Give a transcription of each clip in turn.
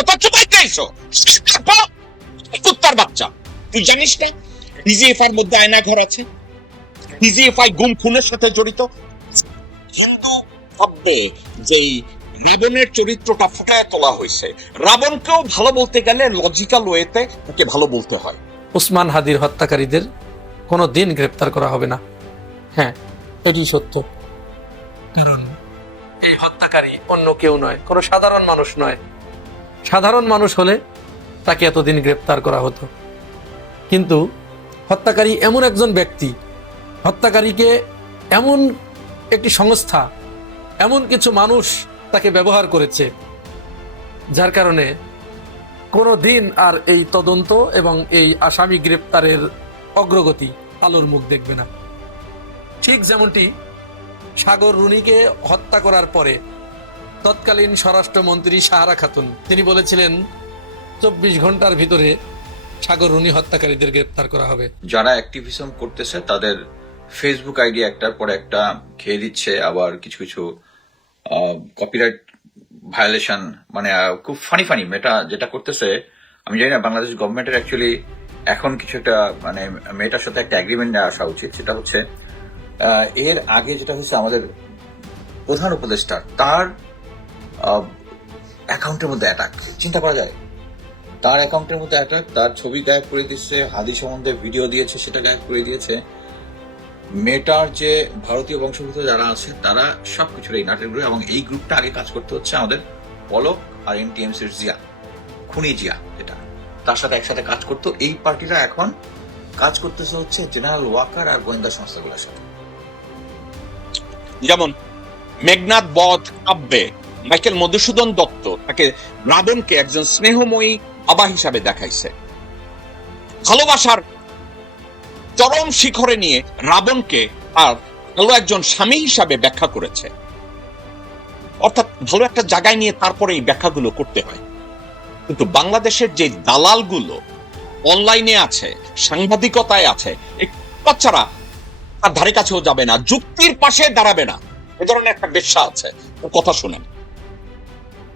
কথা চুপাইতে আইছো কুত্তার বাচ্চা। তুই জানিস না ডিজিএফআই মধ্যে আয়না ঘর আছে? ডিজিএফআই গুম খুনের সাথে জড়িত। হিন্দু ভাববে যে রাবণের চরিত্রটা ফুটায় তোলা হয়েছে। রাবণকেও ভালো বলতে গেলে লজিক্যাল ওয়েতে তাকে ভালো বলতে হয়। ওসমান হাদির হত্যাকারীদের কোনো দিন গ্রেপ্তার করা হবে না। হ্যাঁ, এটি সত্য। কারণ এই হত্যাকারী অন্য কেউ নয়, কোনো সাধারণ মানুষ নয়। সাধারণ মানুষ হলে তাকে এতদিন গ্রেপ্তার করা হতো, কিন্তু হত্যাকারী এমন একজন ব্যক্তি, হত্যাকারীকে এমন একটি সংস্থা, এমন কিছু মানুষ তাকে ব্যবহার করেছে, যার কারণে কোনো দিন আর এই তদন্ত এবং এই আসামি গ্রেপ্তারের অগ্রগতি আলোর মুখ দেখবে না। ঠিক যেমনটি সাগর রুনিকে হত্যা করার পরে তৎকালীন স্বরাষ্ট্রমন্ত্রী সাহারা খাতুন তিনি বলেছিলেন 24 ঘন্টার ভিতরে সাগর রুনি হত্যাকারীদের গ্রেপ্তার করা হবে। যারা অ্যাক্টিভিজম করতেছে তাদের ফেসবুক আইডি একটার পর একটা খেয়ে দিচ্ছে, আবার কিছু কিছু কপিরাইট ভায়োলেশন, মানে খুব ফানি ফানি মেয়েটা যেটা করতেছে। আমি জানি না বাংলাদেশ গভর্নমেন্টের অ্যাকচুয়ালি এখন কিছু একটা মানে মেয়েটার সাথে একটা এগ্রিমেন্ট নেওয়া আসা উচিত। সেটা হচ্ছে এর আগে যেটা হচ্ছে আমাদের প্রধান উপদেষ্টা তার অ্যাকাউন্টের মধ্যে অ্যাটাক, চিন্তা করা যায়? তার অ্যাকাউন্টের মধ্যে অ্যাটাক, তার ছবি গায়েব করে দিচ্ছে, হাদি সম্বন্ধে ভিডিও দিয়েছে সেটা গায়েব করে দিয়েছে। মেটার যে ভারতীয় বংশোদ্ভূত যারা আছে তারা সবকিছুর এই নাটের গ্রুপ, এবং এই গ্রুপটা আগে কাজ করতে হচ্ছে আমাদের পলক আর এনটিএমসির জিয়া, খুনি জিয়া, যেটা তার সাথে একসাথে কাজ করতো। এই পার্টিরা এখন কাজ করতেছে হচ্ছে জেনারেল ওয়াকার আর গোয়েন্দা সংস্থাগুলোর সাথে। যেমন মেঘনাদ বধ কাব্যে মাইকেল মধুসূদন দত্ত তাকে রাবণকে একজন স্নেহময়ী বাবা হিসাবে দেখাইছে। ভালোবাসার চরম শিখরে নিয়ে রাবণকে আর ভালো একজন স্বামী হিসাবে ব্যাখ্যা করেছে। অর্থাৎ ভালো একটা জায়গায় নিয়ে তারপরে এই ব্যাখ্যাগুলো করতে হয়। কিন্তু বাংলাদেশের যে দালালগুলো অনলাইনে আছে, সাংবাদিকতায় আছে, এই বাচ্চারা তার ধারে কাছেও যাবে না, যুক্তির পাশে দাঁড়াবে না। এ ধরনের একটা বেশ্যা আছে, কথা শোনেন।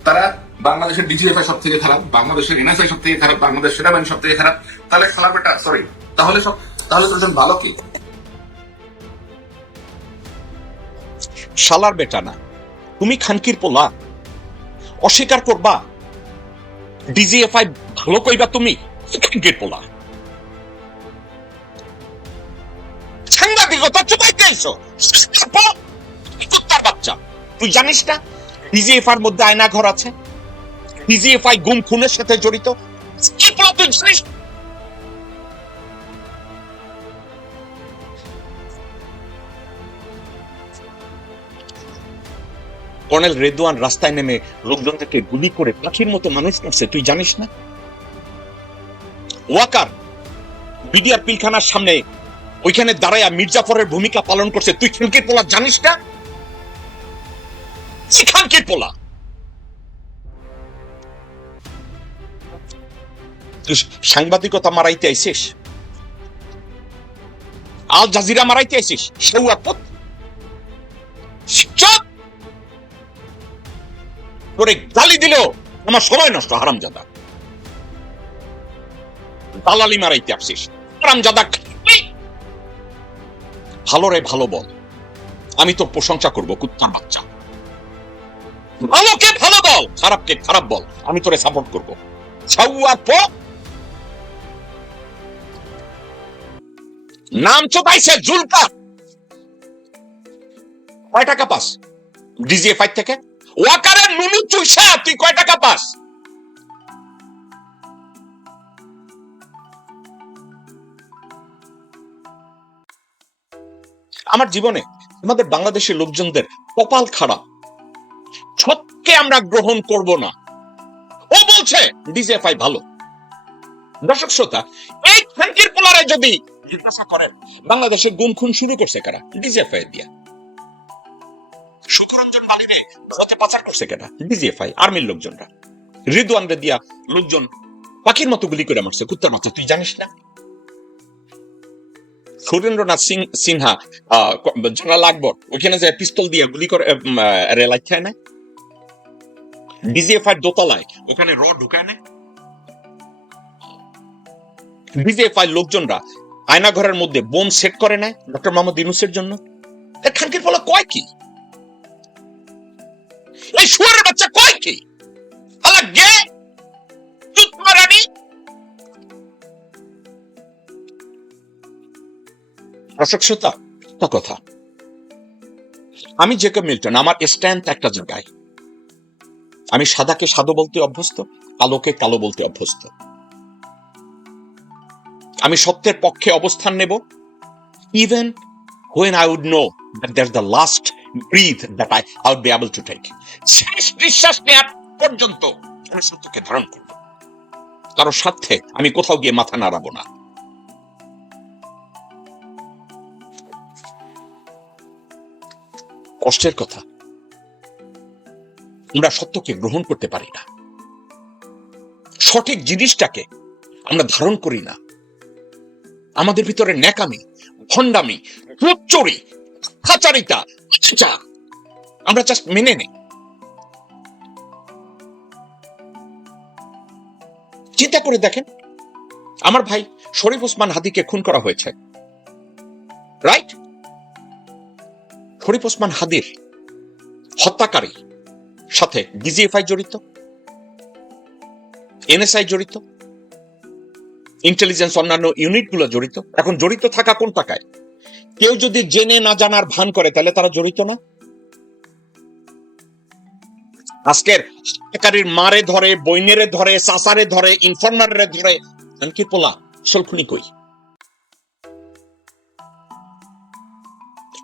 তারা বাংলাদেশের ডিজিএফআই সব থেকে খারাপ, বাংলাদেশের এনএসআই সব থেকে খারাপ, বাংলাদেশ সেনাবাহিনী সব থেকে খারাপ। তাহলে খারাপ এটা সরি, তাহলে তোর ভালো কি? শালার বেটা না, তুমি খানকির পোলা। অস্বীকার করবা ডিজিএফআই ভালো কইবা তুমি? খানকির পোলা সাংবাদিকতা চুপাইতে এসো বাচ্চা। তুই জানিস না ডিজিএফআই মধ্যে আয়না ঘর আছে? ডিজিএফআই গুম খুনের সাথে জড়িত। তুই জানিস? কর্নেল রেদওয়ান রাস্তায় নেমে লোকজনকে গুলি করে পাখির মতো মানুষ করছে, তুই জানিস না? ওয়াকার বিডিআর পিলখানার সামনে ওইখানে দাঁড়ায়া মির্জাফরের ভূমিকা পালন করছে, তুই খানকির পোলা জানিস না? খানকির পোলা তুই সাংবাদিকতা মারাইতে আইছিস, আল জাজিরা মারাইতে আইছিস, সেউয়াপত তোরে গালি দিল আমার সময় নষ্ট। হারামজাদা দালালি মারাইতে আসছিস, হারামজাদা। ভালো রে ভালো বল, আমি তোর প্রশংসা করব, কুত্তার বাচ্চা। ভালোকে ভালো বল, খারাপকে খারাপ বল, আমি তোরে সাপোর্ট করব। নাম চোদাইছে জুলকার। কয় টাকা পাস ডিজিএফআই থেকে? ওয়াকারের নুনু চুইসা তুই কয় টাকা পাস? আমার জীবনে আমাদের বাংলাদেশের লোকজনদের কপাল খারাপ, সবকে আমরা গ্রহণ করব না। ও বলছে ডিজিএফআই ভালো। দর্শক শ্রোতা, এই খানকির পোলারে যদি জিজ্ঞাসা করেন বাংলাদেশের গুম খুন শুরু করছে কারা? ডিজিএফআই দিয়া। সুকরঞ্জন বালিরে ভারতে পাচার করছে কেনা? ডিজিএফআই, আর্মির লোকজনরা। রিদওয়ান রে দিয়া লোকজন পাখির মতো গুলি করে মারছে, কুত্তার বাচ্চা, তুই জানিস না? সুরেন্দ্রনাথ সিনহা জেনারেল আকবর ওখানে যে পিস্তল দিয়ে গুলি করে রেলাই খায় না? ডিজিএফআই দোতলায় ওখানে ঢুকায় না, ডিজিএফআই লোকজনরা আয়না ঘরের মধ্যে বোম সেট করে নেয় ডক্টর মোহাম্মদ ইউনূসের জন্য। খানকির ফলে কয় কি, এই শুয়ারের বাচ্চা কয় কি, গে তুতমারানি। দর্শক শ্রোতা, কথা, আমি জেকব মিল্টন, আমার স্ট্যান্ড একটা জায়গায়। আমি সাদাকে সাদা বলতে অভ্যস্ত, কালোকে কালো বলতে অভ্যস্ত। আমি সত্যের পক্ষে অবস্থান নেব, even when I would know that there's the last breath that I would be able to take. শেষ নিঃশ্বাস নেওয়ার পর্যন্ত আমি সত্যকে ধারণ করব, কারোর স্বার্থে আমি কোথাও গিয়ে মাথা নাড়াবো না। কষ্টের কথা, আমরা সত্যকে গ্রহণ করতে পারি না, সঠিক জিনিসটাকে আমরা ধারণ করি না। আমাদের ভিতরে ন্যাকামি, ভণ্ডামি, চুরি, খাচারিতা, আমরা জাস্ট মেনে নেই। চিন্তা করে দেখেন, আমার ভাই শরীফ ওসমান হাদিকে খুন করা হয়েছে, রাইট? শরীফ ওসমান হাদির হত্যাকারী সাথে ডিজিএফআই জড়িত, এনএসআই জড়িত, ইন্টেলিজেন্স অন্যান্য ইউনিটগুলো জড়িত। এখন জড়িত থাকা কোন টাকায়? কেউ যদি জেনে না জানার ভান করে তাহলে তারা জড়িত না। আজকের হত্যাকারীর মারে ধরে, বইনেরে ধরে, চাচারে ধরে, ইনফরমারে ধরে, কি পোলা সলখুনি কই?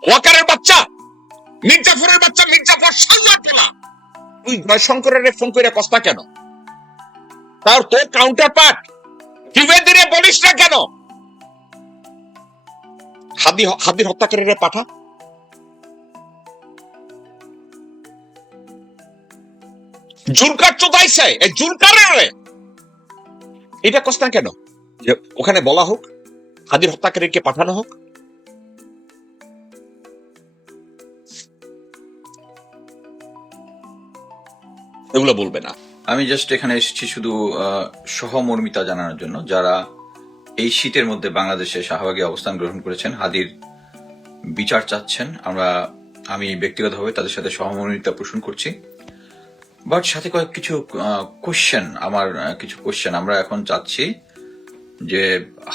ওয়াকারের বাচ্চা, মির্জাফরের বাচ্চা, মির্জাফর সাল্লা পোলা, তুই জয়শঙ্করের ফোন করে কষ্টা কেন? তার তোর কাউন্টার পার্ট ত্রিবেদীরে বলিস না কেন? হাদির হত্যাকারীরা পাঠা। জুলকার চোদাইছে, এই জুলকারের এটা কষ্ট না কেন? ওখানে বলা হোক হাদির হত্যাকারীকে পাঠানো হোক। এগুলো বলবে না। আমি জাস্ট এখানে এসেছি শুধু সহমর্মিতা জানানোর জন্য, যারা এই শীতের মধ্যে বাংলাদেশে শাহবাগে অবস্থান গ্রহণ করেছেন, হাদির বিচার চাচ্ছেন। আমি ব্যক্তিগতভাবে তাদের সাথে সহমর্মিতা পোষণ করছি, বাট সাথে কিছু কোশ্চেন, আমরা এখন চাচ্ছি যে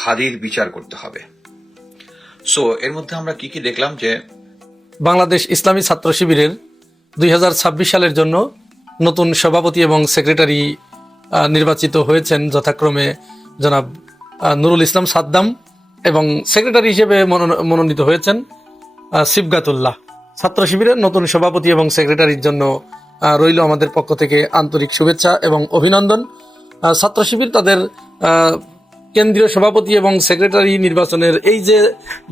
হাদির বিচার করতে হবে। সো এর মধ্যে আমরা কি কি দেখলাম, যে বাংলাদেশ ইসলামী ছাত্র শিবিরের 2026 সালের জন্য নতুন সভাপতি এবং সেক্রেটারি নির্বাচিত হয়েছেন যথাক্রমে জনাব নুরুল ইসলাম সাদ্দাম, এবং সেক্রেটারি হিসেবে মনোনীত হয়েছেন সিবগাতুল্লাহ। ছাত্র শিবিরের নতুন সভাপতি এবং সেক্রেটারির জন্য রইল আমাদের পক্ষ থেকে আন্তরিক শুভেচ্ছা এবং অভিনন্দন। ছাত্র শিবির তাদের কেন্দ্রীয় সভাপতি এবং সেক্রেটারি নির্বাচনের এই যে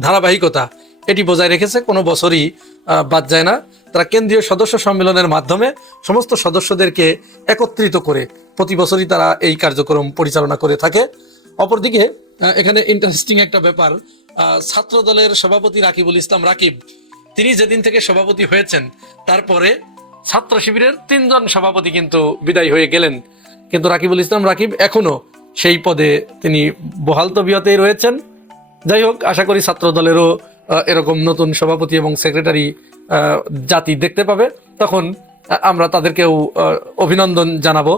ধারাবাহিকতা, এটি বজায় রেখেছে, কোনো বছরই বাদ যায় না। তারা কেন্দ্রীয় সদস্য সম্মেলনের মাধ্যমে সমস্ত সদস্যদেরকে একত্রিত করে প্রতি বছরই তারা এই কার্যক্রম পরিচালনা করে থাকে। অপরদিকে এখানে ইন্টারেস্টিং একটা ব্যাপার, ছাত্র দলের সভাপতি রাকিবুল ইসলাম রাকিব, তিনি যেদিন থেকে সভাপতি হয়েছেন তারপরে ছাত্র শিবিরের 3 জন সভাপতি কিন্তু বিদায় হয়ে গেলেন, কিন্তু রাকিবুল ইসলাম রাকিব এখনো সেই পদে তিনি বহাল তবিয়তেই রয়েছেন। যাই হোক, আশা করি ছাত্র দলেরও এরকম নতুন সভাপতি এবং সেক্রেটারি জাতি দেখতে পাবে, তখন আমরা তাদেরকেও অভিনন্দন জানাবো।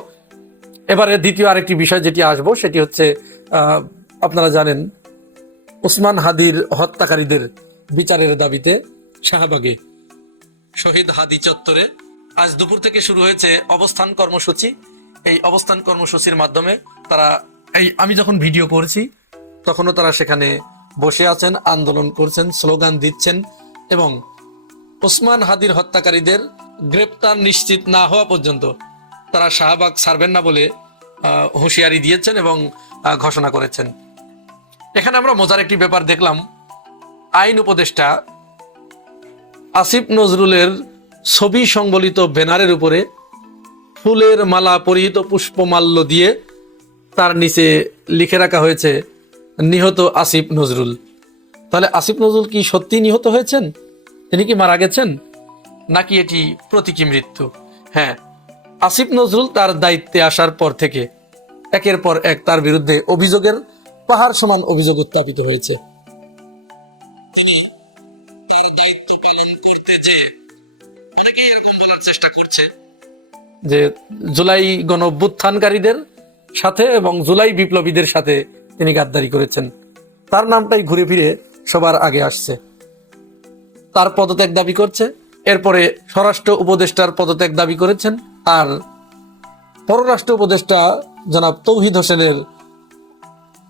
এবারে দ্বিতীয় আরেকটি বিষয় যেটি আসবো সেটি হচ্ছে, আপনারা জানেন ওসমান হাদির হত্যাকারীদের বিচারের দাবিতে শাহবাগে শহীদ হাদি চত্বরে আজ দুপুর থেকে শুরু হয়েছে অবস্থান কর্মসূচি। এই অবস্থান কর্মসূচির মাধ্যমে তারা, আমি যখন ভিডিও করছি তখনও তারা সেখানে বসে আছেন, আন্দোলন করছেন, স্লোগান দিচ্ছেন, এবং ওসমান হাদির হত্যাকারীদের গ্রেপ্তার নিশ্চিত না হওয়া পর্যন্ত তারা শাহবাগ ছাড়বেন না বলে হুঁশিয়ারি দিয়েছেন এবং ঘোষণা করেছেন। এখানে আমরা মজার একটি ব্যাপার দেখলাম, আইন উপদেষ্টা আসিফ নজরুলের ছবি সংবলিত ব্যানারের উপরে ফুলের মালা পরিহিত পুষ্পমাল্য দিয়ে তার নিচে লিখে রাখা হয়েছে নিহত আসিফ নজরুল। তাহলে আসিফ নজরুল কি সত্যি নিহত হয়েছেন? তিনি কি মারা গেছেন, নাকি এটি প্রতীকী মৃত্যু? হ্যাঁ, আসিফ নজরুল তার দায়িত্বে আসার পর থেকে একের পর এক তার বিরুদ্ধে অভিযোগের পাহাড় সমান অভিযোগ উত্থাপিত হয়েছে। অনেকেই এরকম বলার চেষ্টা করছে যে জুলাই গণ অভ্যুত্থানকারীদের সাথে এবং জুলাই বিপ্লবীদের সাথে তিনি গাদ্দারি করেছেন। তার নামটাই ঘুরে ফিরে সবার আগে আসছে। তার পদত্যাগ দাবি করছে, এরপরে স্বরাষ্ট্র উপদেষ্টার পদত্যাগ দাবি করেছেন, আর পররাষ্ট্র উপদেষ্টা জনাব তৌহিদ হোসেনের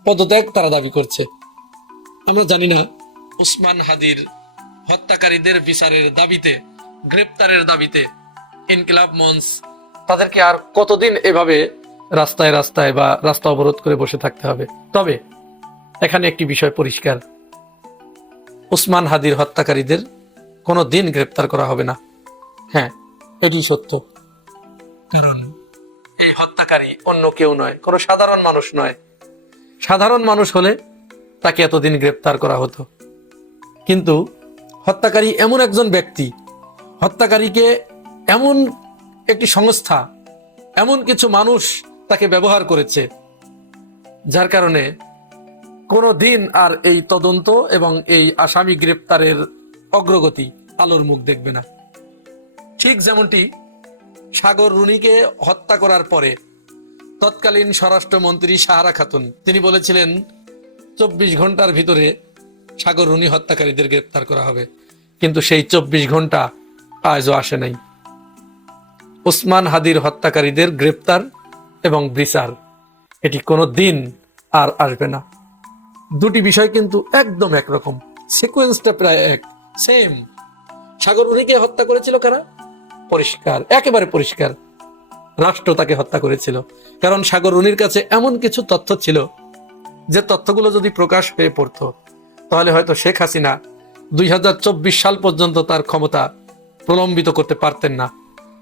পদত্যাগ তারা দাবি করছে। আমরা জানি না ওসমান হাদির হত্যাকারীদের বিচারের দাবিতে, গ্রেপ্তারের দাবিতে ইনকিলাব মঞ্চ তাদেরকে আর কতদিন এভাবে রাস্তায় রাস্তায় বা রাস্তা অবরোধ করে বসে থাকতে হবে। তবে এখানে একটি বিষয় পরিষ্কার, ওসমান হাদির হত্যাকারীদের কোনো দিন গ্রেপ্তার করা হবে না। হ্যাঁ, এটি সত্য, কারণ এই হত্যাকারী অন্য কেউ নয়, কোনো সাধারণ মানুষ নয়। সাধারণ মানুষ হলে তাকে এতদিন গ্রেপ্তার করা হতো, কিন্তু হত্যাকারী এমন একজন ব্যক্তি, হত্যাকারীকে এমন একটি সংস্থা, এমন কিছু মানুষ তাকে ব্যবহার করেছে, যার কারণে কোনো দিন আর এই তদন্ত এবং এই আসামি গ্রেপ্তারের অগ্রগতি আলোর মুখ দেখবে না। ঠিক যেমনটি সাগর রুনিকে হত্যা করার পরে তৎকালীন স্বরাষ্ট্রমন্ত্রী সাহারা খাতুন তিনি বলেছিলেন 24 ঘন্টার ভিতরে সাগর রুনি হত্যাকারীদের গ্রেপ্তার করা হবে, কিন্তু সেই 24 ঘন্টা আজও আসে নাই। ওসমান হাদির হত্যাকারীদের গ্রেপ্তার এবং বিচার এটি কোনো দিন আর আসবে না। দুটি বিষয় কিন্তু একদম একরকম, সিকোয়েন্সটা প্রায় এক, সেম। সাগর রুনিকে হত্যা করেছিল কারা? পরিষ্কার, একেবারে পরিষ্কার, রাষ্ট্র তাকে হত্যা করেছিল। কারণ সাগর রুনির কাছে এমন কিছু তথ্য ছিল যে তথ্যগুলো যদি প্রকাশ হয়ে পড়তো তাহলে হয়তো শেখ হাসিনা 2024 সাল পর্যন্ত তার ক্ষমতা প্রলম্বিত করতে পারতেন না।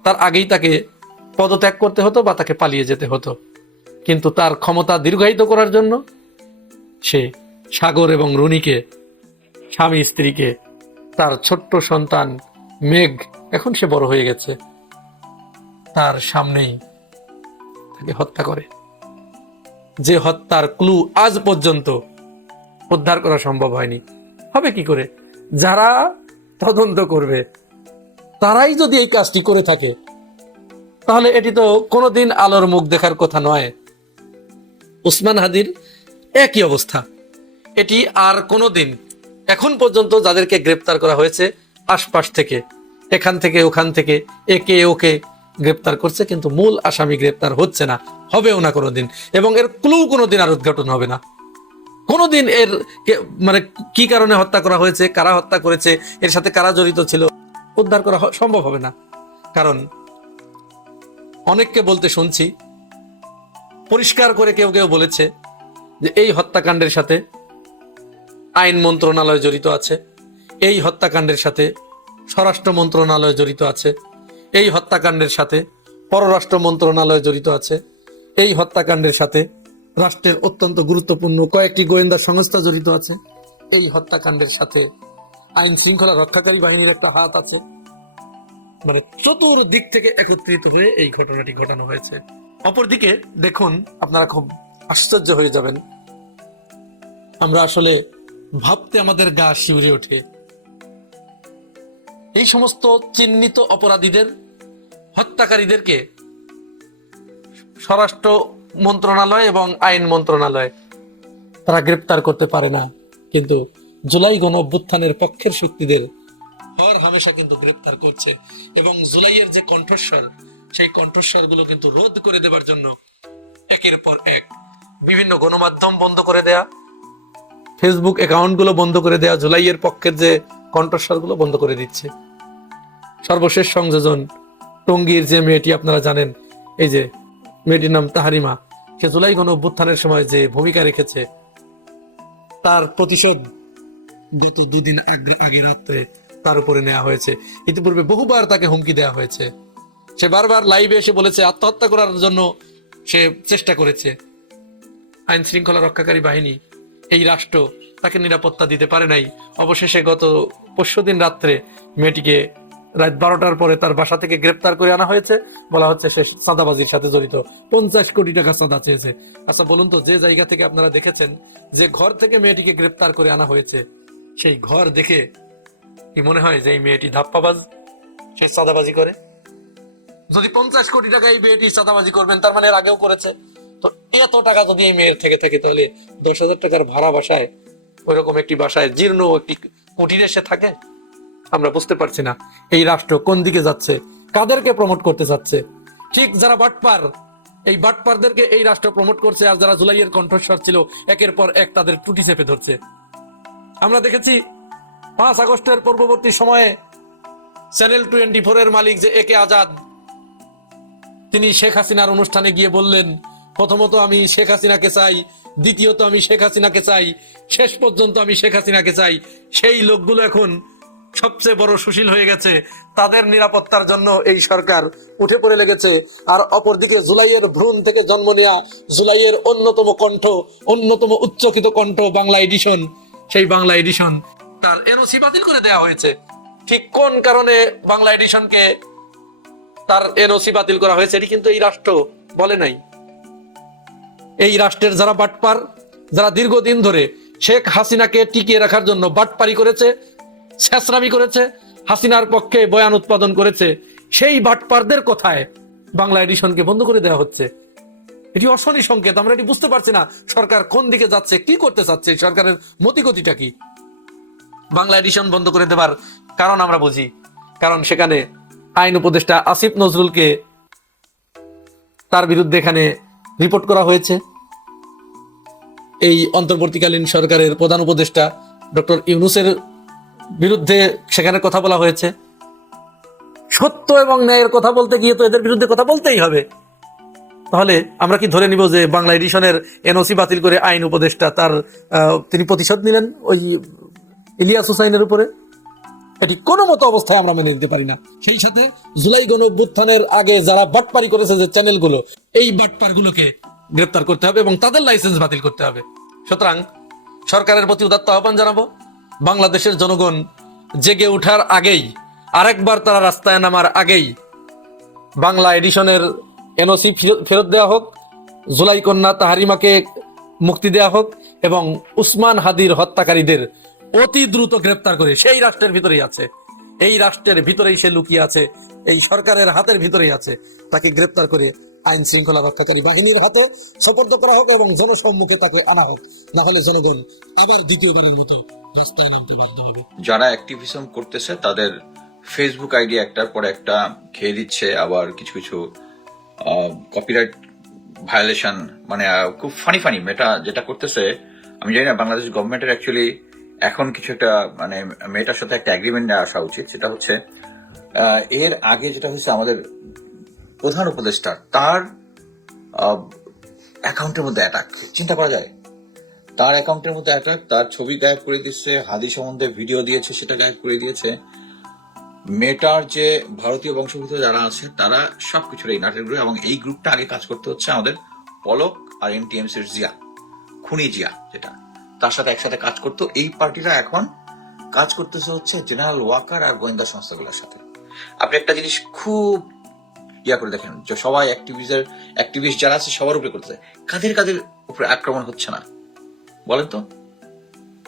তার আগেই তাকে পদত্যাগ করতে হতো বা তাকে পালিয়ে যেতে হতো। কিন্তু তার ক্ষমতা দীর্ঘায়িত করার জন্য সে সাগর এবং রুনিকে, স্বামী স্ত্রীকে, তার ছোট্ট সন্তান মেঘ, এখন সে বড় হয়ে গেছে, তার সামনেই তাকে হত্যা করে। যে হত্যার ক্লু আজ পর্যন্ত উদ্ধার করা সম্ভব হয়নি। হবে কি করে? যারা তদন্ত করবে তারাই যদি এই কাজটি করে থাকে তাহলে এটি তো কোনোদিন আলোর মুখ দেখার কথা নয়। ওসমান হাদির একই অবস্থা, এটি আর কোনোদিন এখন পর্যন্ত যাদেরকে গ্রেপ্তার করা হয়েছে আশপাশ থেকে, এখান থেকে ওখান থেকে একে ওকে গ্রেপ্তার করছে, কিন্তু মূল আসামি গ্রেপ্তার হচ্ছে না, হবেও না কোনোদিন, এবং এর ক্লু কোনোদিন আর উদ্ঘাটন হবে না। কোনোদিন এর মানে কি কারণে হত্যা করা হয়েছে, কারা হত্যা করেছে, এর সাথে কারা জড়িত ছিল উদ্ধার করা সম্ভব হবে না। কারণ অনেককে বলতে শুনছি, পরিষ্কার করে কেউ কেউ বলেছে যে এই হত্যাকাণ্ডের সাথে আইন মন্ত্রণালয় জড়িত আছে, এই হত্যাকাণ্ডের সাথে স্বরাষ্ট্র মন্ত্রণালয় জড়িত আছে, এই হত্যাকাণ্ডের সাথে পররাষ্ট্র মন্ত্রণালয় জড়িত আছে, এই হত্যাকাণ্ডের সাথে রাষ্ট্রের অত্যন্ত গুরুত্বপূর্ণ কয়েকটি গোয়েন্দা সংস্থা জড়িত আছে, এই হত্যাকাণ্ডের সাথে আইন শৃঙ্খলা রক্ষাকারী বাহিনীর একটা হাত আছে। মানে চতুর্দিক থেকে একত্রিত হয়ে এই ঘটনাটি ঘটানো হয়েছে। অপরদিকে দেখুন, আপনারা খুব আশ্চর্য হয়ে যাবেন, আমরা আসলে ভাবতে আমাদের গা শিউরে ওঠে। এই সমস্ত চিহ্নিত অপরাধীদের, হত্যাকারীদেরকে স্বরাষ্ট্র মন্ত্রণালয় এবং আইন মন্ত্রণালয় তারা গ্রেপ্তার করতে পারে না, কিন্তু জুলাই গণ অভ্যুত্থানের পক্ষের শক্তিদের হর হামেশা কিন্তু গ্রেপ্তার করছে। এবং জুলাইয়ের যে কণ্ঠস্বর, সেই কণ্ঠস্বর গুলো কিন্তু রোধ করে দেবার জন্য একের পর এক বিভিন্ন গণমাধ্যম বন্ধ করে দেয়া, ফেসবুক অ্যাকাউন্ট গুলো বন্ধ করে দেয়া, জুলাইয়ের পক্ষের যে কণ্ঠস্বর গুলো বন্ধ করে দিচ্ছে। সর্বশেষ সংযোজন, টঙ্গীর যে মেয়েটি আপনারা জানেন, এই যে মেয়েটির নাম তাহারিমা, সে জুলাই গণ অভ্যুত্থানের সময় যে ভূমিকা রেখেছে, তার প্রতিশোধ গত দুদিন আগে রাত্রে তার উপরে নেওয়া হয়েছে। ইতিপূর্বে বহুবার তাকে হুমকি দেওয়া হয়েছে, সে বারবার লাইভে এসে বলেছে আত্মহত্যা করার জন্য সে চেষ্টা করেছে। আইন শৃঙ্খলা রক্ষাকারী বাহিনী, এই রাষ্ট্র তাকে নিরাপত্তা দিতে পারে নাই। অবশেষে গত পরশুদিন রাত্রে মেয়েটিকে রাত 12টার পরে তার বাসা থেকে গ্রেপ্তার করে আনা হয়েছে, বলা হচ্ছে সে চাঁদাবাজির সাথে জড়িত, 50 কোটি টাকা চাঁদা চেয়েছে। আচ্ছা বলুন তো, যে জায়গা থেকে আপনারা দেখেছেন, যে ঘর থেকে মেয়েটিকে গ্রেপ্তার করে আনা হয়েছে, সেই ঘর দেখে কি মনে হয় যে এই মেয়েটি ধাপ্পাবাজ, সে চাঁদাবাজি করে? যদি 50 কোটি টাকা এই মেয়েটি চাঁদাবাজি করবেন, তার মানে এর আগেও করেছে। তো এত টাকা যদি এই মেয়ের থেকে থাকে, তাহলে 10,000 টাকার ভাড়া বাসায়, ওইরকম একটি বাসায় জীর্ণ একটি কুটিরে সে থাকে? আমরা বুঝতে পারছি না এই রাষ্ট্র কোন দিকে যাচ্ছে, কাদেরকে প্রমোট করতে চাচ্ছে। ঠিক যারা বাটপার, এই বাটপারদেরকে এই রাষ্ট্র প্রমোট করছে, আর যারা জুলাইয়ের কণ্ঠস্বর ছিল একের পর এক তাদের টুটি চেপে ধরছে। আমরা দেখেছি 5 আগস্টের পূর্ববর্তী সময়ে চ্যানেল 24 এর মালিক যে একে আজাদ, তিনি শেখ হাসিনার অনুষ্ঠানে গিয়ে বললেন, প্রথমত আমি শেখ হাসিনাকে চাই, দ্বিতীয়ত আমি শেখ হাসিনাকে চাই, শেষ পর্যন্ত আমি শেখ হাসিনাকে চাই। সেই লোকগুলো এখন সবচেয়ে বড় সুশীল হয়ে গেছে, তাদের নিরাপত্তার জন্য এই সরকার উঠে পড়ে লেগেছে। আর অপরদিকে জুলাইয়ের ভ্রূণ থেকে জন্ম নেয়া, জুলাইয়ের অন্যতম কণ্ঠ, অন্যতম উচ্চকিত কণ্ঠ বাংলা এডিশন, সেই বাংলা এডিশন তার এনওসি বাতিল করে দেওয়া হয়েছে। ঠিক কোন কারণে বাংলা এডিশনকে তার এনওসি বাতিল করা হয়েছে, এটি কিন্তু এই রাষ্ট্র বলে নাই। এই রাষ্ট্রের যারা বাটপার, যারা দীর্ঘদিন ধরে শেখ হাসিনাকে টিকিয়ে রাখার জন্য বাটপারি করেছে, ছেঁচড়ামি করেছে, হাসিনার পক্ষে বয়ান উৎপাদন করেছে, সেই বাটপারদের কথায় বাংলা এডিশনকে বন্ধ করে দেওয়া হচ্ছে। এটি অশনি সংকেত। আমরা এটি বুঝতে পারছি না সরকার কোন দিকে যাচ্ছে, কি করতে চাচ্ছে, সরকারের মতিগতিটা কি। বাংলা এডিশন বন্ধ করে দেবার কারণ আমরা বুঝি, কারণ সেখানে আইন উপদেষ্টা আসিফ নজরুলকে, তার বিরুদ্ধে এখানে রিপোর্ট করা হয়েছে। এই অন্তর্বর্তীকালীন সরকারের প্রধান উপদেষ্টা ডক্টর ইউনূসের বিরুদ্ধে সেখানে কথা বলা হয়েছে। সত্য এবং ন্যায়ের কথা বলতে গিয়ে তো এদের বিরুদ্ধে কথা বলতেই হবে। তাহলে আমরা কি ধরে নিব যে বাংলা এডিশনের এনওসি বাতিল করে আইন উপদেষ্টা তিনি প্রতিশোধ নিলেন ওই ইলিয়াস হুসাইনের উপরে? এটি কোনো মতো অবস্থায় আমরা মেনে নিতে পারি না। সেই সাথে জুলাই গণঅভ্যুত্থানের আগে যারা বাটপারি করেছে যে চ্যানেলগুলো, এই বাটপারগুলোকে গ্রেপ্তার করতে হবে এবং তাদের লাইসেন্স বাতিল করতে হবে। সুতরাং সরকারের প্রতি উদাত্ত আহ্বান জানাবো, বাংলাদেশের জনগণ জেগে ওঠার আগেই, আরেকবার তারা রাস্তায় নামার আগেই বাংলা এডিশনের এনওসি ফেরত দেওয়া হোক, জুলাই কন্যা তাহারিমাকে মুক্তি দেওয়া হোক এবং উসমান হাদির হত্যাকারীদের অতি দ্রুত গ্রেপ্তার করে, সেই রাষ্ট্রের ভিতরেই আছে, এই রাষ্ট্রের ভিতরেই সে লুকিয়ে আছে, এই সরকারের হাতের ভিতরেই আছে, তাকে গ্রেপ্তার করে আইন শৃঙ্খলা রক্ষাকারী বাহিনীর হাতে সোপর্দ করা হোক এবং জনসম্মুখে তাকে আনা হোক। না হলে জনগণ আবার দ্বিতীয়বারের মতো রাস্তায় নামতে বাধ্য হবে। যারা অ্যাক্টিভিজম করতেছে তাদের ফেসবুক আইডি একটার পর একটা খেয়ে দিচ্ছে, আবার কিছু কিছু কপিরাইট ভায়োলেশন, মানে খুব ফানি ফানি মেয়েটা যেটা করতেছে। আমি জানি না বাংলাদেশ গভর্নমেন্টের অ্যাকচুয়ালি এখন কিছু একটা, মানে মেয়েটার সাথে একটা এগ্রিমেন্ট নিয়ে আসা উচিত। সেটা হচ্ছে এর আগে যেটা হচ্ছে আমাদের প্রধান উপদেষ্টা, তার অ্যাকাউন্টের মধ্যে অ্যাটাক, চিন্তা করা যায়? তার অ্যাকাউন্টের মধ্যে অ্যাটাক, তার ছবি গায়েব করে দিচ্ছে, হাদি সম্বন্ধে ভিডিও দিয়েছে সেটা গায়েব করে দিয়েছে। মেটার যে ভারতীয় বংশোদ্ভূত যারা আছে তারা সবকিছুর এই নাটের গ্রুপ, এবং এই গ্রুপটা আগে কাজ করতে হচ্ছে আমাদের পলক আর এনটিএমসির জিয়া, খুনি জিয়া, যেটা তার সাথে একসাথে কাজ করতো। এই পার্টিরা এখন কাজ করতেছে হচ্ছে জেনারেল ওয়াকার আর গোয়েন্দা সংস্থাগুলোর সাথে। আপনি একটা জিনিস খুব করে দেখেন, যে সবাই অ্যাক্টিভিস্ট যারা আছে সবার উপরে করতেছে, কাদের কাদের উপরে আক্রমণ হচ্ছে না বলেন তো?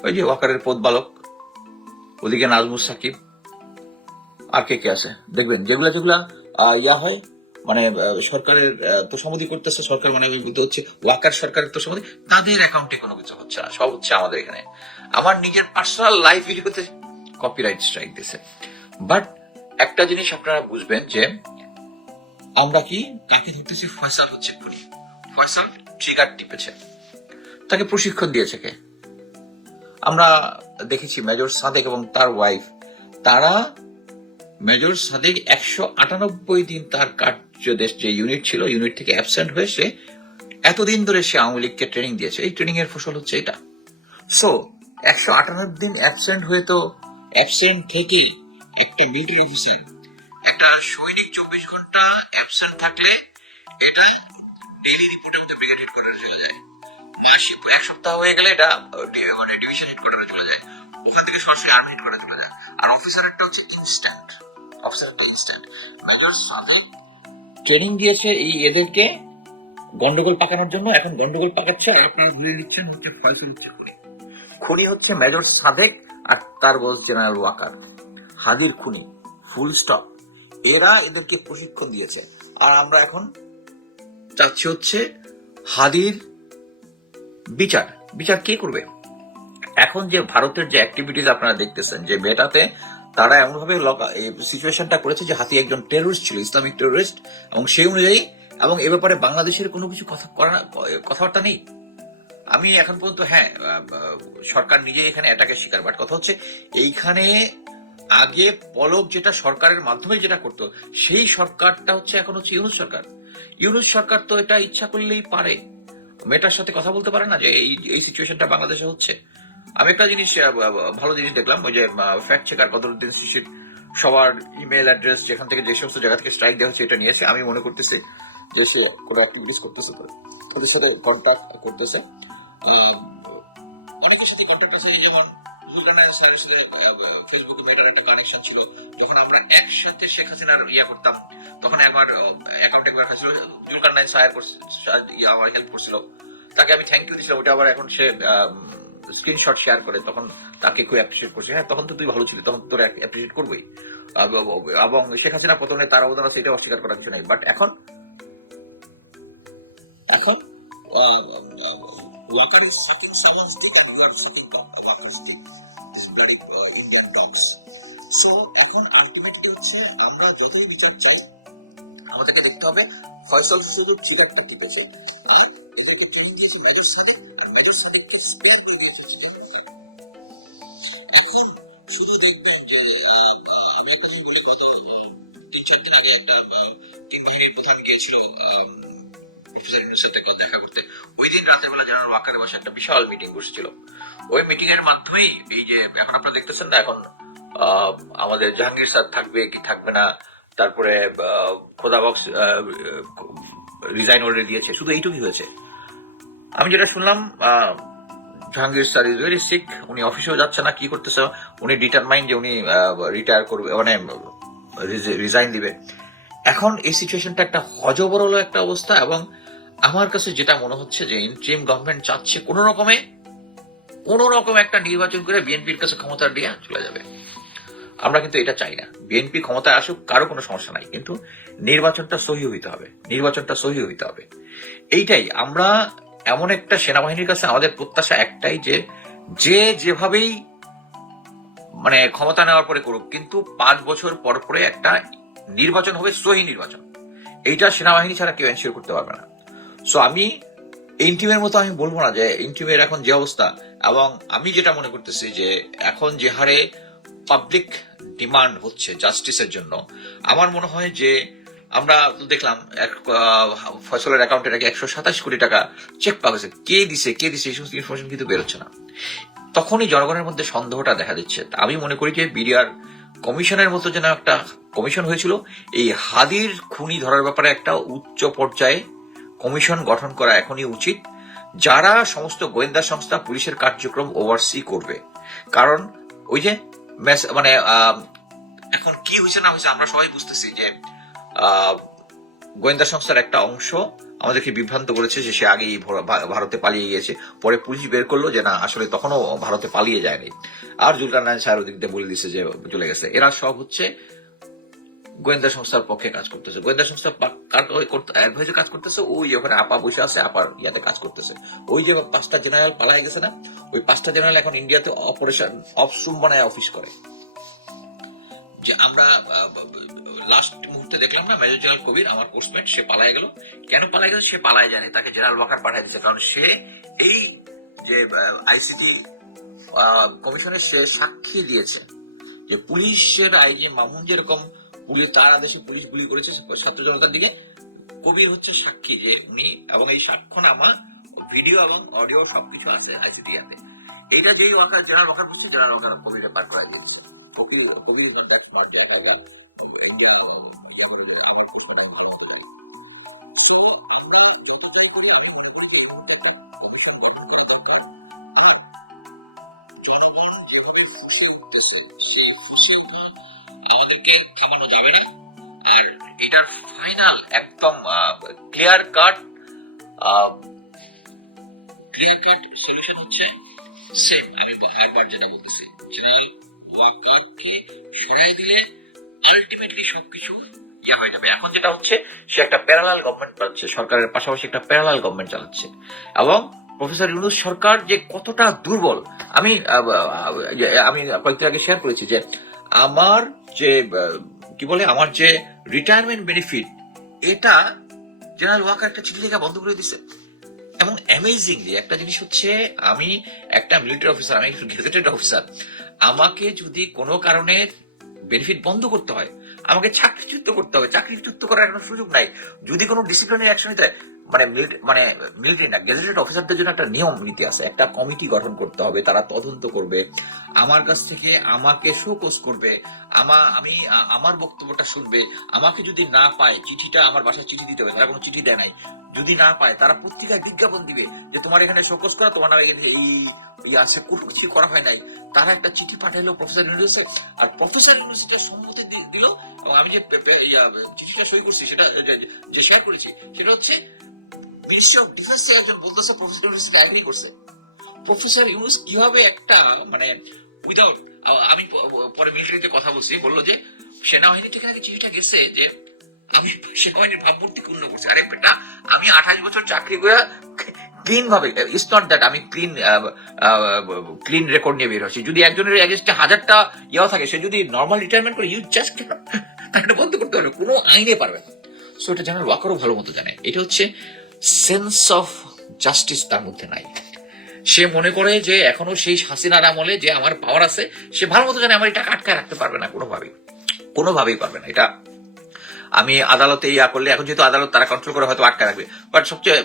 ওই যে ওয়াকারের পদ বালক, ওদিকে নাজমুস সাকিব, আর কে কে আছে দেখবেন, যেগুলা হয়, মানে সরকারের তোষামোদী করতেছে সরকার, মানে বলতে হচ্ছে ওয়াকার সরকারের তোষামোদী, তাদের অ্যাকাউন্টে কোনো কিছু হচ্ছে না, সব হচ্ছে আমাদের এখানে। আমার নিজের পার্সোনাল লাইফ ভিডিওতে কপিরাইট স্ট্রাইক দিছে। বাট একটা জিনিস আপনারা বুঝবেন যে আমরা কি কাকে ধরতেছি? ফয়সাল হচ্ছে খুনি। ফয়সাল ট্রিগার টিপেছে, তাকে প্রশিক্ষণ দিয়েছে কে? আমরা দেখেছি মেজর সাদেক এবং তার ওয়াইফ, তারা মেজর সাদেক 198 দিন তার কার্যদেশ যে ইউনিট ছিল, ইউনিট থেকে অ্যাবসেন্ট হয়ে সে এতদিন ধরে সে আওয়ামী লীগকে ট্রেনিং দিয়েছে। এই ট্রেনিং এর ফসল হচ্ছে এটা। সো 198 দিন অ্যাবসেন্ট হয়ে, তো অ্যাবসেন্ট থেকে একটা মিলিটারি অফিসার, একটা সৈনিক 24 ঘন্টা অ্যাবসেন্ট থাকলে এটা ডেইলি রিপোর্টের মধ্যে ব্রিগেড হেডকোয়ার্টারে চলে যায়, মাসিক 1 সপ্তাহ হয়ে গেলে এটা মানে ডিভিশন হেডকোয়ার্টারে চলে যায়, ওখান থেকে সরাসরি আর্মি হেডকোয়ার্টারে চলে যায়। আর অফিসারেরটা হচ্ছে ইনস্ট্যান্ট, অফিসার একটা ইনস্ট্যান্ট মেজর সাদেক ট্রেনিং দিয়েছে এই এদেরকে গন্ডগোল পাকানোর জন্য। এখন গন্ডগোল পাকাচ্ছে আর আপনারা ধরে নিচ্ছেন হচ্ছে ফয়সাল হচ্ছে খুনি। খুনি হচ্ছে মেজর সাদেক আর তার বস জেনারেল ওয়াকার, হাদির খুনি, ফুল স্টপ। এরা এদেরকে প্রশিক্ষণ দিয়েছে। আর আমরা এখন চাচ্ছি হচ্ছে হাদির বিচার। বিচার কে করবে? এখন যে ভারতের যে অ্যাক্টিভিটিস আপনারা দেখতেছেন, যে মেটাতে তারা এমন ভাবে সিচুয়েশনটা করেছে যে হাতি একজন টেররিস্ট ছিল, ইসলামিক টেররিস্ট, এবং সেই অনুযায়ী এবং এ ব্যাপারে বাংলাদেশের কোনো কিছু কথাবার্তা নেই। আমি এখন পর্যন্ত সরকার নিজে এখানে অ্যাটাকের শিকার, বাট কথা হচ্ছে এইখানে আগে পলক যেটা সরকারের মাধ্যমে যেটা করতো, সেই সরকারটা হচ্ছে এখন হচ্ছে ইউনূস সরকার। ইউনূস সরকার তো এটা ইচ্ছা করলেই পারে, মেটার সাথে কথা বলতে পারে না যে এই সিচুয়েশনটা বাংলাদেশে হচ্ছে। আমি একটা জিনিস ভালো জিনিস দেখলাম, ওই যে ফ্যাক্ট চেকার কদরুদ্দিন শিশির সবার ইমেল অ্যাড্রেস যেখান থেকে যে সমস্ত জায়গা থেকে স্ট্রাইক দেওয়া হচ্ছে এটা নিয়েছে। আমি মনে করতেছি যে সে কোনো অ্যাক্টিভিটিস করতেছে, তাদের সাথে কন্ট্যাক্ট করতেছে। অনেকের সাথে কন্ট্যাক্ট আছে, যেমন জুলকারনাইন স্যারের সাথে ফেসবুকে মেটার একটা কানেকশন ছিল। যখন আমরা একসাথে শেখ হাসিনার করতাম, তখন আমার অ্যাকাউন্টে একবার হয়েছিল, জুলকারনাইন স্যার আমার হেল্প করছিল, তাকে আমি থ্যাংক ইউ দিয়েছিলাম। ওটা আবার এখন সে স্ক্রিনশট শেয়ার করে, তখন তাকে কেউ অ্যাপ্রিসিয়েট করছে। হ্যাঁ, তখন তো তুই ভালো ছিলি, তখন তোর অ্যাপ্রিসিয়েট করবোই। এবং শেখ হাসিনা পতনে তার অবদান আছে, এটা অস্বীকার করার কিছু নাই। বাট এখন Walker is sucking Simon's dick and you are sucking Walker's dick. These bloody Indian dogs. So এখন আলটিমেটলি হচ্ছে আমরা যতই বিচার চাই, আমাদেরকে দেখতে হবে ফয়সাল শুধু চিরাগটা টিকেছে, আর এদেরকে ট্রেনিং দিয়েছে মেজর সাদেক, আর মেজর সাদেককে স্পেয়ার করে দিয়েছে চিরাগ। এখন শুধু দেখবেন যে আমি একটা জিনিস বলি, গত 3-4 দিন আগে একটা তিন বাহিনীর প্রধান গিয়েছিল প্রফেসর ইউনূসের সাথে দেখা করতে। ওই দিন রাতের বেলা জেনারেল ওয়াকারের বাসায় একটা বিশাল মিটিং বসেছিল। ওই মিটিং এর মাধ্যমেই এই যে এখন আপনারা দেখতেছেন না, এখন আমাদের জাহাঙ্গীর স্যার থাকবে কি থাকবে না, তারপরে খোদাবক্স রিজাইন অর্ডার দিয়েছে, শুধু এইটুকুই হয়েছে। আমি যেটা শুনলাম, Jahangir sir is very sick, উনি অফিসেও যাচ্ছে না, কি করতেছে, উনি ডিটারমাইন যে উনি রিটায়ার করবে, মানে রিজাইন দিবে। এখন এই সিচুয়েশনটা একটা হজবরল একটা অবস্থা। এবং আমার কাছে যেটা মনে হচ্ছে যে ইন্টারিম গভর্নমেন্ট চাচ্ছে কোন রকমে একটা নির্বাচন করে বিএনপির কাছে ক্ষমতা দিয়ে চলে যাবে। আমরা কিন্তু এটা চাই না। বিএনপি ক্ষমতায় আসুক, কারো কোনো সমস্যা নাই, কিন্তু নির্বাচনটা সহি হইতে হবে। এইটাই আমরা এমন একটা সেনাবাহিনীর কাছে আমাদের প্রত্যাশা একটাই, যে যেভাবেই মানে ক্ষমতা নেওয়ার পরে করুক, কিন্তু 5 বছর পর পরে একটা নির্বাচন হবে, সহি নির্বাচন। এইটা সেনাবাহিনী ছাড়া কেউ এনশিওর করতে পারবে না। সো আমি ইন্টিমের মতো আমি বলবো না যে ইন্টিমের এখন যে অবস্থা, এবং আমি যেটা মনে করতেছি যে এখন যে হারে পাবলিক ডিমান্ড হচ্ছে জাস্টিসের জন্য, আমার মনে হয় যে আমরা দেখলাম ফয়সালের অ্যাকাউন্টে নাকি 127 কোটি টাকা চেক পাওয়া গেছে। কে দিছে এই সমস্ত ইনফরমেশন কিন্তু বেরোচ্ছে না। তখনই জনগণের মধ্যে সন্দেহটা দেখা দিচ্ছে। আমি মনে করি যে বিডিআর কমিশনের মতো যেন একটা কমিশন হয়েছিল, এই হাদির খুনি ধরার ব্যাপারে একটা উচ্চ পর্যায়ে কমিশন গঠন করা এখনই উচিত, যারা সমস্ত গোয়েন্দা সংস্থা পুলিশের কার্যক্রম ওভারসি করবে। কারণ ওই যে মানে এখন কি হয়েছে না হয়েছে আমরা সবাই বুঝতেছি যে গোয়েন্দা সংস্থার একটা অংশ আমাদেরকে বিভ্রান্ত করেছে যে সে আগেই ভারতে পালিয়ে গিয়েছে। পরে পুলিশ বের করলো যে না, আসলে তখনও ভারতে পালিয়ে যায়নি। আর জুলকারনাইন স্যার ওদিক দিয়ে বলে দিচ্ছে যে চলে গেছে। এরা সব হচ্ছে গোয়েন্দা সংস্থার পক্ষে কাজ করতেছে। গোয়েন্দা সংস্থা কাজ করতেছে, ওই ওখানে আপা বসে আছে, আপার ইয়াতে কাজ করতেছে। ওই যে 5টা জেনারেল পালাই গেছে না, ওই 5টা জেনারেল এখন ইন্ডিয়াতে অপারেশন অফরুম বানায় অফিস করে। যে আমরা লাস্ট মুহূর্তে দেখলাম না, মেজর জেনারেল কবির, আমার কোর্সমেট, সে পালায় গেল। কেন পালায় গেল? সে পালায় জানে, তাকে জেনারেল ওয়াকার পাঠাই দিচ্ছে। কারণ সে এই যে আইসিটি কমিশনের সে সাক্ষী দিয়েছে যে পুলিশের আইজি মামুন যেরকম তার আদেশে পুলিশ গুলি করেছে ছাত্র জনতার দিকে, কবির হচ্ছে সাক্ষী যে উনি, এবং এই সাক্ষ্য নামা ভিডিও এবং অডিও সবকিছু আছে আইসিটি অ্যাপে। এইটা যেই ওয়াকার জেনারেল ওয়াকার বুঝছে, জেনারেল ওয়াকার কবিরে পার করাই দিচ্ছে। কবির আমার সো আমরা যত ট্রাই করি, আমি মনে করি যে এই মুহূর্তে একটা কমিশন গঠন করা দরকার। আর জনগণ যেভাবে ফুসে উঠতেছে, সেই ফুসে উঠা আমাদেরকে থামানো যাবে না। আর এটার ফাইনাল একদম ক্লিয়ার কাট সলিউশন হচ্ছে সেম, আমি বারবার যেটা বলতেছি, জেনারেল ওয়াকারকে সরাই দিলে আলটিমেটলি সবকিছু ইয়া হয়ে যাবে। এখন যেটা হচ্ছে, সে একটা প্যারালাল গভর্নমেন্ট চালাচ্ছে, সরকারের পাশাপাশি একটা প্যারালাল গভর্নমেন্ট চালাচ্ছে। এবং প্রফেসর ইউনূস সরকার যে কতটা দুর্বল, আমি কয়েকদিন আগে শেয়ার করেছি যে আমার যে আমার যে রিটায়ারমেন্ট বেনিফিট, এটা জেনারেল ওয়াকার একটা চিঠি লেখা বন্ধ করে দিছে। এবং অ্যামেজিংলি একটা জিনিস হচ্ছে, আমি একটা মিলিটারি অফিসার, আমি গেজেটেড অফিসার, আমাকে যদি কোনো কারণে বেনিফিট বন্ধ করতে হয়, আমাকে চাকরিচ্যুত করতে হবে। চাকরিচ্যুত করার কোনো সুযোগ নাই। যদি কোনো ডিসিপ্লিনারি অ্যাকশন নিতে হয়, মিলিটারি না, গেজেটেড অফিসারদের জন্য একটা নিয়ম নীতি আছে, একটা কমিটি গঠন করতে হবে, তারা তদন্ত করবে, আমার কাছ থেকে আমাকে শোকজ করবে, আমার বক্তব্যটা শুনবে। আমাকে যদি না পায়, চিঠিটা আমার বাসায় চিঠি দিতে হবে, তারা কোনো চিঠি দেয় নাই, যদি না পায় তারা পত্রিকায় বিজ্ঞাপন দিবে যে তোমার এখানে শোকজ করা, তোমার নামে এই আছে, কোনো কিছু করা হয় নাই। তারা একটা চিঠি পাঠাইলো প্রফেসর ইউনূসে, আর প্রফেসর ইউনিভার্সিটির সম্মতি দিল। এবং আমি যে চিঠিটা সই করছি, সেটা যে শেয়ার করেছি, সেটা হচ্ছে মিনিস্ট্রি অফ ডিফেন্স থেকে একজন বলতেছে প্রফেসর ইউনিভার্সিটি এগ্রি করছে। প্রফেসর ইউনূস কিভাবে একটা উইদাউট, আমি পরে মিলিটারিতে কথা বলছি, বললো যে সেনাবাহিনী থেকে নাকি চিঠিটা গেছে যে আমি সেনাবাহিনীর ভাবমূর্তি পূর্ণ করছি। আরে বেটা, আমি 28 বছর চাকরি করে ক্লিন ভাবে, ইটস নট দ্যাট আমি ক্লিন রেকর্ড নিয়ে বের হচ্ছি। যদি একজনের এগেইনস্টে 1000টা ইয়া থাকে, সে যদি নর্মাল রিটায়ারমেন্ট করে, ইউ জাস্ট তাকে বন্ধ করতে পারবে, কোনো আইনে পারবে না। সো এটা জেনারেল ওয়াকারও ভালো মতো জানে। এটা হচ্ছে সেন্স অফ জাস্টিস তার মধ্যে নাই। সে মনে করে যে এখনো সেই হাসিনার আমলে যে আমার পাওয়ার আছে, সে ভালো মতো জানে আমার এটা আটকায় রাখতে পারবে না, কোনোভাবেই পারবে না। এটা আমি আদালতে ইয়া করলে, এখন যেহেতু আদালত তারা কন্ট্রোল করে হয়তো আটকায় রাখবে, বাট সবচেয়ে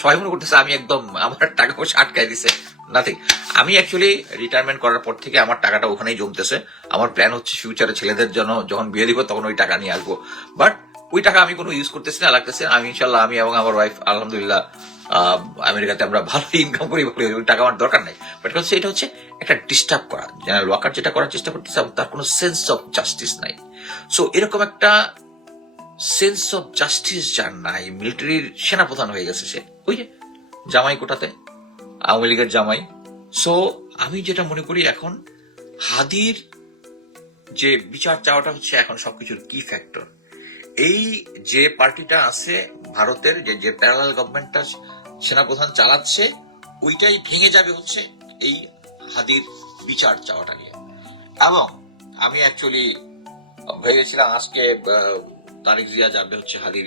সবাই মনে করতেছে আমি একদম আমার টাকা পয়সা আটকায় দিছে। নাথিং। আমি অ্যাকচুয়ালি রিটায়ারমেন্ট করার পর থেকে আমার টাকাটা ওখানেই জমতেছে। আমার প্ল্যান হচ্ছে ফিউচারে ছেলেদের জন্য যখন বিয়ে দিব তখন ওই টাকা নিয়ে আসবো। বাট ওই টাকা আমি কোনো ইউজ করতেছি না, লাগতেছে। আমি ইনশাল্লাহ, আমি এবং আমার ওয়াইফ আলহামদুলিল্লাহ আমেরিকাতে আমরা ভালো ইনকাম করি, ওই টাকা আমার দরকার নাই। বাট হচ্ছে এটা হচ্ছে একটা ডিস্টার্ব করা। জেনারেল ওয়াকার যেটা করার চেষ্টা করতেছে, তার কোনো সেন্স অফ জাস্টিস নাই। সো এরকম একটা সেন্স অফ জাস্টিস যার নাই, মিলিটারির সেনাপ্রধান হয়ে গেছে সে, ওই যে জামাই কোটাতে, আওয়ামী লীগের জামাই। সো আমি যেটা মনে করি, এখন হাদির যে বিচার চাওয়াটা হচ্ছে এখন সবকিছুর কি ফ্যাক্টর। এই যে পার্টিটা আছে ভারতের, যে প্যারালাল গভর্নমেন্টটা সেনাপ্রধান চালাচ্ছে, ওইটাই ভেঙে যাবে হচ্ছে এই হাদির বিচার চাওয়াটা নিয়ে। এবং আমি অ্যাকচুয়ালি ভেবেছিলাম আজকে তারেক জিয়া যাবে হচ্ছে হাদির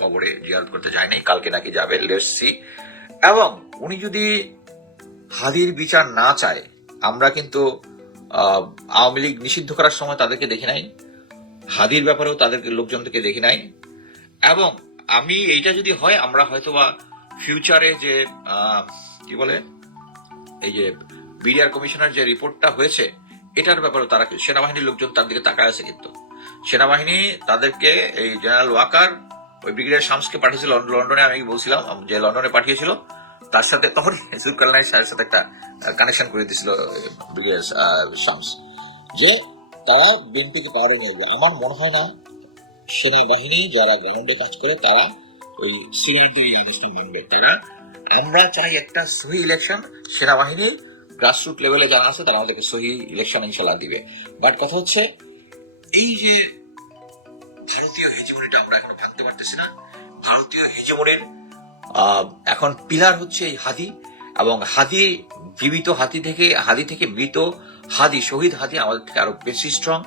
কবরে জিয়ারত করতে, যায় নাই, কালকে নাকি যাবে, লেটস সি। এবং উনি যদি হাদির বিচার না চায়, আমরা কিন্তু আওয়ামী লীগ নিষিদ্ধ করার সময় তাদেরকে দেখি নাই, হাদির ব্যাপারেও তাদেরকে লোকজনদেরকে দেখি নাই। এবং আমি এইটা যদি হয়, আমরা হয়তোবা ফিউচারে যে এই যে বিডিআর কমিশনার যে রিপোর্টটা হয়েছে, এটার ব্যাপারেও তারা, সেনাবাহিনীর লোকজন তার দিকে তাকায় আছে। কিন্তু সেনাবাহিনী তাদেরকে, এই জেনারেল ওয়াকার ওই ব্রিগেডিয়ার শামসকে পাঠিয়েছিল লন্ডনে, আমি বলছিলাম যে লন্ডনে পাঠিয়েছিল, তার সাথে তখন জুলকারনাইন স্যারের সাথে একটা কানেকশন করে দিয়েছিল ব্রিগেডিয়ার শামস, যে তারা বিএনপিকে পাওয়ারে নিয়ে যাবে। আমার মনে হয় না সেনাবাহিনী যারা গ্রাউন্ডে কাজ করে তারা ওই সিনিয়রিটি, আমরা চাই একটা সহি ইলেকশন। সেনাবাহিনী গ্রাসরুট লেভেলে যারা আছে তারা আমাদেরকে সহি ইলেকশন ইনশাল্লাহ দিবে। বাট কথা হচ্ছে, এই যে ভারতীয় হেজিমনিটা আমরা এখনো ভাঙতে পারতেছি না। ভারতীয় হেজিমনির এখন পিলার হচ্ছে এই হাদি, এবং হাদি জীবিত হাদি থেকে মৃত হাদি, শহীদ হাদি আমাদের থেকে আরো বেশি স্ট্রং।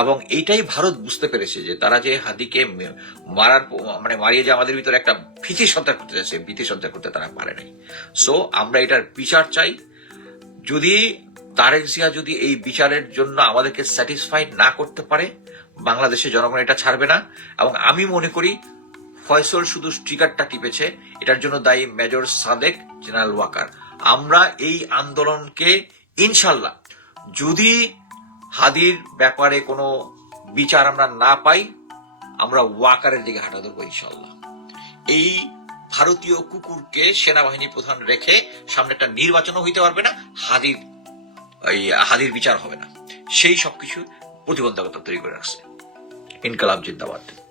এবং এইটাই ভারত বুঝতে পেরেছে যে তারা যে হাদিকে মারিয়ে যে আমাদের ভিতরে একটা ভীতি সঞ্চার করতে যাচ্ছে, ভীতি সঞ্চার করতে তারা পারে নাই। সো আমরা এটার বিচার চাই। যদি তারেক জিয়া যদি এই বিচারের জন্য আমাদেরকে স্যাটিসফাইড না করতে পারে, বাংলাদেশের জনগণ এটা ছাড়বে না। এবং আমি মনে করি ফয়সল শুধু স্টিকারটা টিপেছে, এটার জন্য দায়ী মেজর সাদেক, জেনারেল ওয়াকার। আমরা এই আন্দোলনকে ইনশাল্লাহ, যদি হাদির ব্যাপারে কোনো বিচার আমরা না পাই, আমরা ওয়াকারের দিকে হাঁটা ধরবো ইনশাল্লাহ। এই ভারতীয় কুকুরকে সেনাবাহিনী প্রধান রেখে সামনে একটা নির্বাচনও হইতে পারবে না, হাদির বিচার হবে না। সেই সবকিছু প্রতিবন্ধকতা তৈরি করে রাখছে। ইনকালাব জিন্দাবাদ।